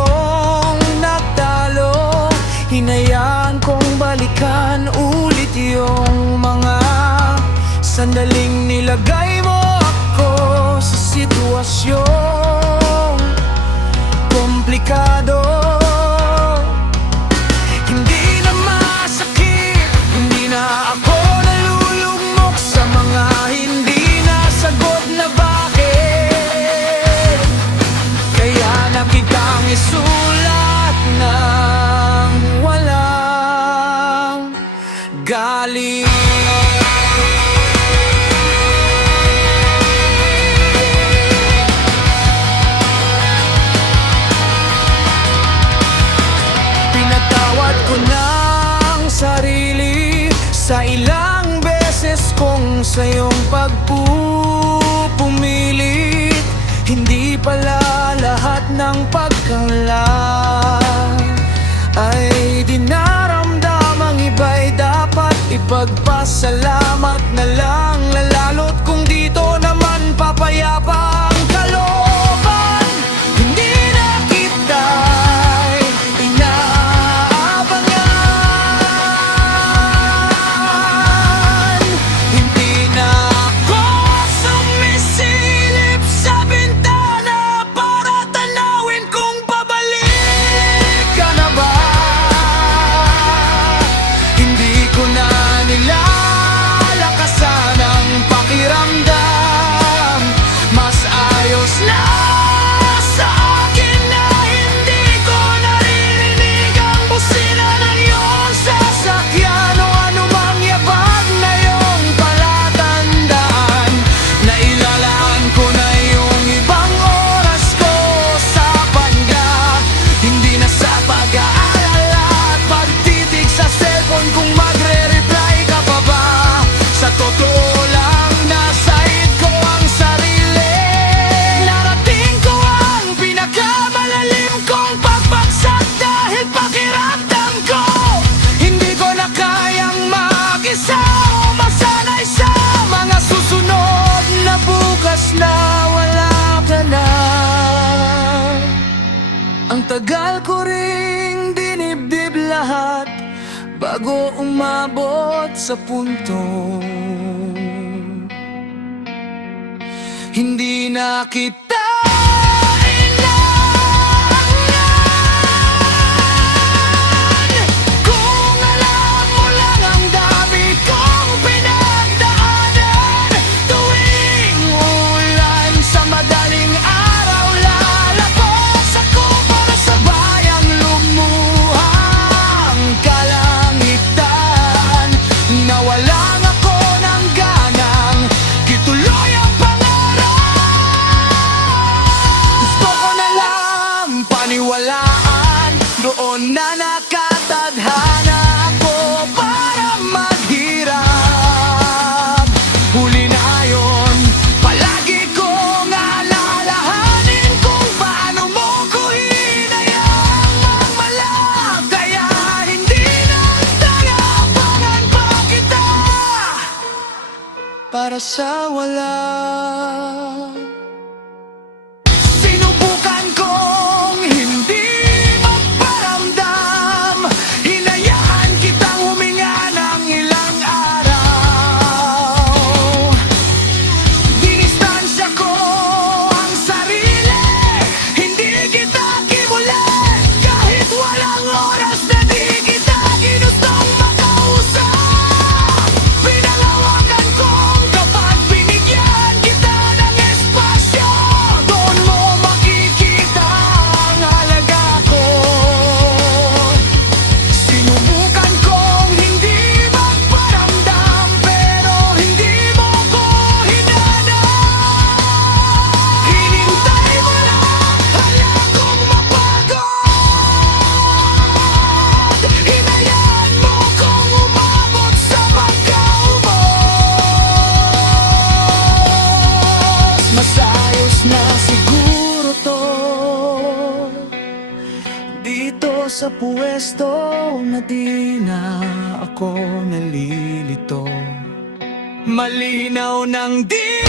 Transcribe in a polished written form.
lalong nagtalo. Hinayaan kong balikan ulit yung mga sandaling nilagay mo ako sa sitwasyong komplikado. Hindi na masakit, hindi na ako nalulugmok sa mga hindi nasagot na bakit. Kaya na kitang isulat ng walang galing. Ko ng sarili sa ilang beses kong sa iyong pagpupumilit. Hindi pala lahat ng pagkanlan ay dinaramdamang iba'y dapat ipagpasalamat na lang. Lalo't kung dito naman papayapa ang kalooban, hindi na kita'y tagal ko ring dinibdib lahat bago umabot sa punto hindi na kita inangan. Kung alam mo lang ang dami kong pinagdaanan, tuwing ulan sa madaling araw lalabas ako para sabayang lumuhang kalangitan. Nawalan ako ng ganang ituloy ang paniwalaan doon na nakatadhana ako para maghirap. Huli na yun, palagi kong alalahanin kung paano mo ko hinayang magmalak. Kaya hindi na tagapangan pa kita para sa wala. Sinubukan kong hindi magparamdam, hinayaan kitang huminga ng ilang araw. Dinistansya ko ang sarili, hindi kita kimulit, kahit walang oras na di kita ginustong makausap. Pinangawakan kong kapag binigyan kita ng espasyo, doon mo makikita ang halaga ko. Sinubukan kong hindi magparamdam, pero hindi mo ko hinanap. Hinintay mo lang, alam kong mapagod. Hinayaan mo kong umabot sa pagkaubos. Masayos na siguro to dito sa pwesto na di na ako nalilito. Malinaw nang di